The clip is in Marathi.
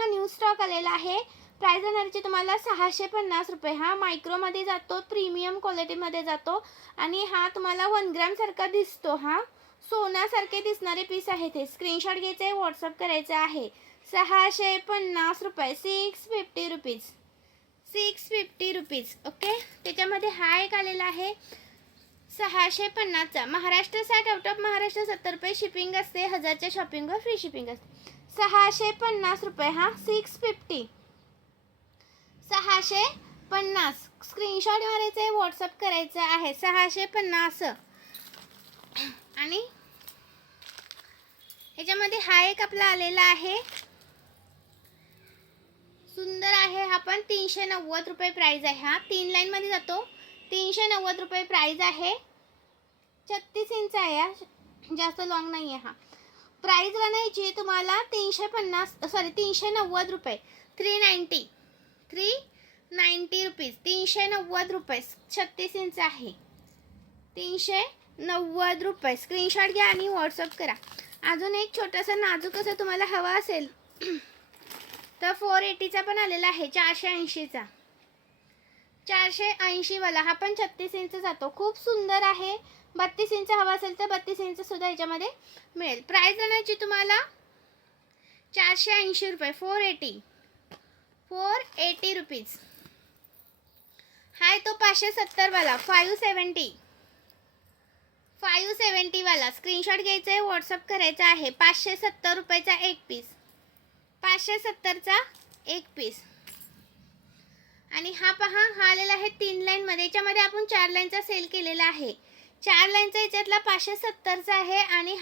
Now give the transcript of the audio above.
हा न्यू स्टॉक आलेला आहे. प्राइस येणारची तुम्हाला 650 रुपये. हा मायक्रोमध्ये जातो, प्रीमियम क्वालिटीमध्ये जातो आणि हा तुम्हाला 1 ग्रॅम सारखा दिसतो. हा सोन्यासारखे दिसणारे पीस आहे ते. स्क्रीनशॉट घ्यायचा आहे, व्हॉट्सअप करायचं आहे. 650 रुपये, 650 रुपीज, 650 रुपीज. ओके. त्याच्यामध्ये हा एक आलेला आहे 650चा. महाराष्ट्र 60, आउट ऑफ महाराष्ट्र 70 रुपये शिपिंग असते. 1000च्या शॉपिंगवर फ्री शिपिंग असते. 650 रुपये. हा 650, 650. स्क्रीनशॉट मारायचा आहे, व्हॉट्सअप करायचं आहे. 650. आणि ह्याच्यामध्ये हा एक आपला आलेला आहे, सुंदर आहे. हा पण 390 रुपये प्राइस आहे. हा 3 लाईन मध्ये जातो. 390 रुपये प्राइस आहे. 36 इंच आहे. हा जास्त लॉंग नाही आहे. हा प्राइस राहण्याची तुम्हाला 390 रुपये, 390, 390 रुपीज, 390 रुपये. 36 इंच आहे. 390 रुपये. स्क्रीनशॉट घ्या आणि व्हॉट्सअप करा. अजून एक छोटासा नाजूक असं तुम्हाला हवा असेल तर 480चा पण आलेला आहे, 480चा, 480 वाला. हा पण 36 इंच जातो. खूप सुंदर आहे. 32 इंच हवा असेल तर 32 इंच सुद्धा याच्यामध्ये मिळेल. प्राइस राहण्याची तुम्हाला 480 रुपये, 480, 480 रुपीज. हाय तो 570 वाला, 570, 570 वाला. स्क्रीनशॉट घ्यायचा आहे, व्हॉट्सअप करायचा आहे. 570 रुपयाचा एक पीस, 570चा एक पीस. आणि हा पहा, हा आलेला आहे 3 लाईन मध्ये. याच्यामध्ये आपण 4 लाईनचा सेल केलेला आहे. 4 लाईनचा याच्यातला 570चा आहे आणि